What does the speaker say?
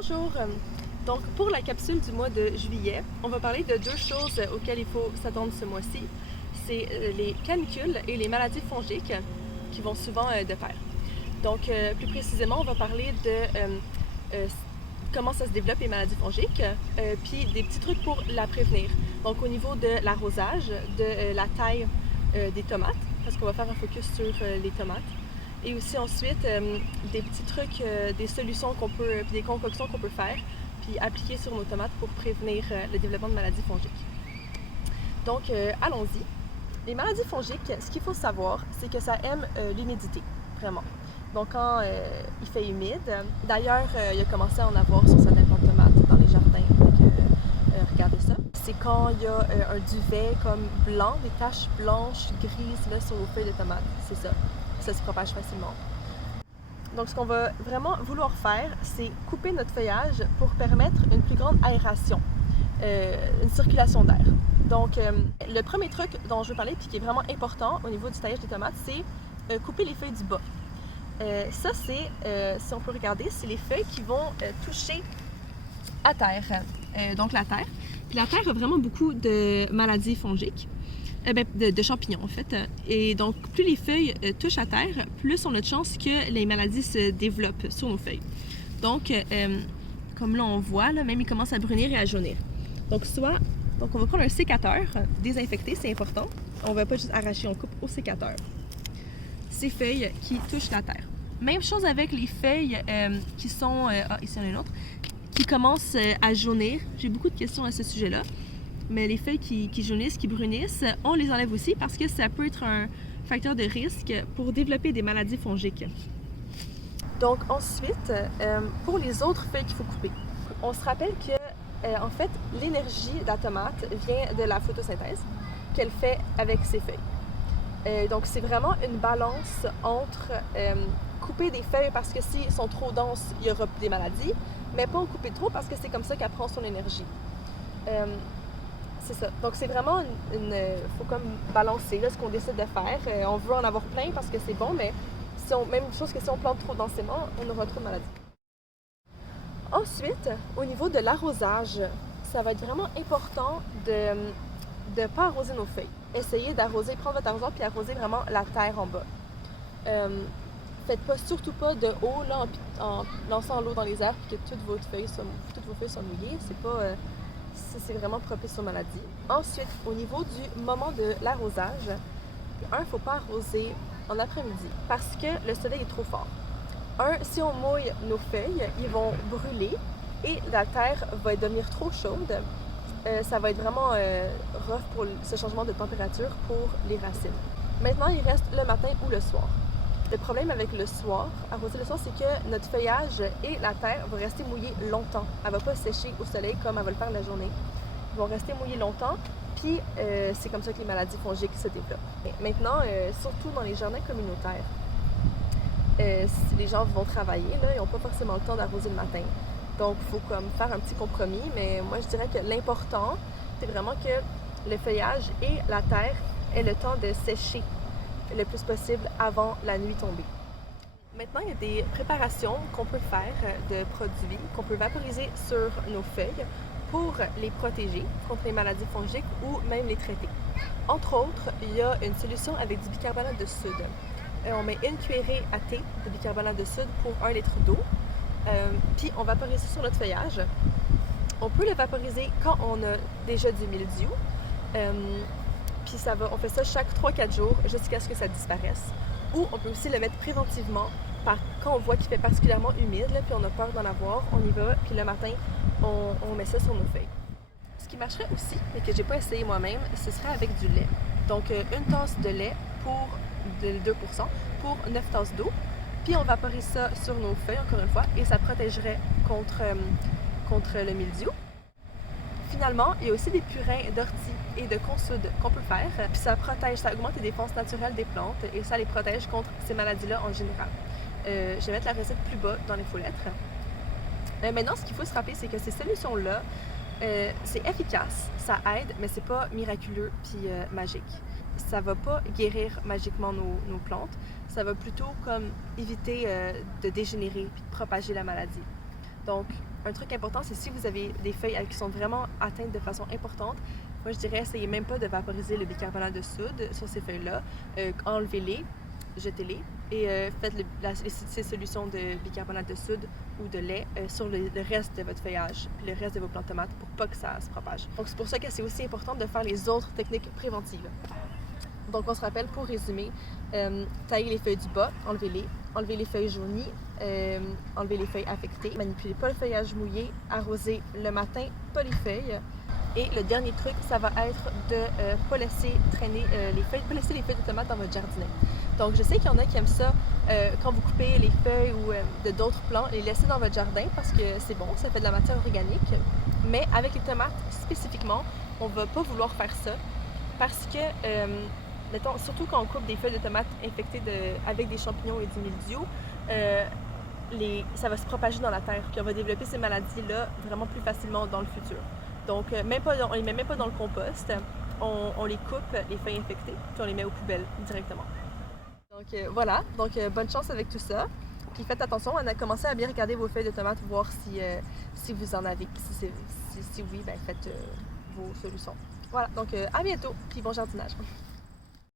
Bonjour! Donc, pour la capsule du mois de juillet, on va parler de deux choses auxquelles il faut s'attendre ce mois-ci. C'est les canicules et les maladies fongiques qui vont souvent de pair. Donc, plus précisément, on va parler de comment ça se développe les maladies fongiques, puis des petits trucs pour la prévenir. Donc, au niveau de l'arrosage, de la taille des tomates, parce qu'on va faire un focus sur les tomates. Et aussi ensuite, des petits trucs, des solutions qu'on peut, puis des concoctions qu'on peut faire, puis appliquer sur nos tomates pour prévenir le développement de maladies fongiques. Donc, allons-y. Les maladies fongiques, ce qu'il faut savoir, c'est que ça aime l'humidité, vraiment. Donc, quand il fait humide, d'ailleurs, il a commencé à en avoir sur certains plants de tomates dans les jardins, donc regardez ça. C'est quand il y a un duvet comme blanc, des taches blanches, grises là, sur vos feuilles de tomates, c'est ça. Ça se propage facilement. Donc, ce qu'on va vraiment vouloir faire, c'est couper notre feuillage pour permettre une plus grande aération, une circulation d'air. Donc, le premier truc dont je veux parler, puis qui est vraiment important au niveau du taillage des tomates, c'est couper les feuilles du bas. Ça, c'est, si on peut regarder, c'est les feuilles qui vont toucher à terre, donc la terre. Puis la terre a vraiment beaucoup de maladies fongiques. De champignons en fait. Et donc, plus les feuilles touchent à terre, plus on a de chances que les maladies se développent sur nos feuilles. Donc, comme là on voit, là, même ils commencent à brunir et à jaunir. Donc, on va prendre un sécateur, désinfecté, c'est important. On ne va pas juste arracher, on coupe au sécateur ces feuilles qui touchent la terre. Même chose avec les feuilles qui sont, ici il y en a une autre, qui commencent à jaunir. J'ai beaucoup de questions à ce sujet-là. Mais les feuilles qui jaunissent, qui brunissent, on les enlève aussi parce que ça peut être un facteur de risque pour développer des maladies fongiques. Donc ensuite, pour les autres feuilles qu'il faut couper, on se rappelle que en fait, l'énergie de la tomate vient de la photosynthèse qu'elle fait avec ses feuilles. Donc c'est vraiment une balance entre couper des feuilles parce que s'ils sont trop denses, il y aura des maladies, mais pas en couper trop parce que c'est comme ça qu'elle prend son énergie. C'est ça. Donc, c'est vraiment faut comme balancer là, ce qu'on décide de faire. On veut en avoir plein parce que c'est bon, mais même chose que si on plante trop densément, on aura trop de maladies. Ensuite, au niveau de l'arrosage, ça va être vraiment important de ne pas arroser nos feuilles. Essayez d'arroser, prendre votre arrosoir puis arroser vraiment la terre en bas. Faites surtout pas de haut là, en lançant l'eau dans les airs et que toutes vos feuilles soient mouillées. C'est vraiment propice aux maladies. Ensuite, au niveau du moment de l'arrosage, il ne faut pas arroser en après-midi parce que le soleil est trop fort. Si on mouille nos feuilles, ils vont brûler et la terre va devenir trop chaude. Ça va être vraiment rough pour ce changement de température pour les racines. Maintenant, il reste le matin ou le soir. Le problème avec le soir, arroser le soir, c'est que notre feuillage et la terre vont rester mouillés longtemps. Elle ne va pas sécher au soleil comme elle va le faire la journée. Ils vont rester mouillés longtemps, puis c'est comme ça que les maladies fongiques se développent. Et maintenant, surtout dans les jardins communautaires, si les gens vont travailler, là, ils n'ont pas forcément le temps d'arroser le matin. Donc, il faut comme faire un petit compromis, mais moi, je dirais que l'important, c'est vraiment que le feuillage et la terre aient le temps de sécher le plus possible avant la nuit tombée. Maintenant, il y a des préparations qu'on peut faire de produits qu'on peut vaporiser sur nos feuilles pour les protéger contre les maladies fongiques ou même les traiter. Entre autres, il y a une solution avec du bicarbonate de soude. On met une cuillerée à thé de bicarbonate de soude pour 1 litre d'eau, puis on vaporise ça sur notre feuillage. On peut le vaporiser quand on a déjà du mildiou. Puis on fait ça chaque 3-4 jours jusqu'à ce que ça disparaisse. Ou on peut aussi le mettre préventivement quand on voit qu'il fait particulièrement humide, là, puis on a peur d'en avoir, on y va, puis le matin, on met ça sur nos feuilles. Ce qui marcherait aussi, mais que j'ai pas essayé moi-même, ce serait avec du lait. Donc, une tasse de lait de 2% pour 9 tasses d'eau. Puis on vaporise ça sur nos feuilles, encore une fois, et ça protégerait contre le mildiou. Finalement, il y a aussi des purins d'ortie et de consoude qu'on peut faire. Puis ça augmente les défenses naturelles des plantes et ça les protège contre ces maladies-là en général. Je vais mettre la recette plus bas dans les lettres. Maintenant, ce qu'il faut se rappeler, c'est que ces solutions-là, c'est efficace, ça aide, mais c'est pas miraculeux puis magique. Ça va pas guérir magiquement nos plantes, ça va plutôt comme éviter de dégénérer puis de propager la maladie. Donc, Un truc important, c'est si vous avez des feuilles qui sont vraiment atteintes de façon importante, moi je dirais, essayez même pas de vaporiser le bicarbonate de soude sur ces feuilles-là. Enlevez-les, jetez-les et faites ces solutions de bicarbonate de soude ou de lait sur le reste de votre feuillage puis le reste de vos plants de tomates pour pas que ça se propage. Donc c'est pour ça que c'est aussi important de faire les autres techniques préventives. Donc on se rappelle, pour résumer, tailler les feuilles du bas, enlever les feuilles jaunies, enlever les feuilles affectées, manipuler pas le feuillage mouillé, arroser le matin, pas les feuilles. Et le dernier truc, ça va être de pas laisser traîner pas laisser les feuilles de tomates dans votre jardinet. Donc je sais qu'il y en a qui aiment ça quand vous coupez les feuilles ou de d'autres plants, les laisser dans votre jardin parce que c'est bon, ça fait de la matière organique. Mais avec les tomates spécifiquement, on va pas vouloir faire ça parce que mettons, surtout quand on coupe des feuilles de tomates infectées avec des champignons et du mildiou, ça va se propager dans la terre, puis on va développer ces maladies-là vraiment plus facilement dans le futur. Donc, on les met même pas dans le compost, on les coupe, les feuilles infectées, puis on les met aux poubelles directement. Donc voilà, bonne chance avec tout ça. Puis faites attention, commencez à bien regarder vos feuilles de tomates, voir si vous en avez. Si oui, ben faites vos solutions. Voilà, donc à bientôt, puis bon jardinage.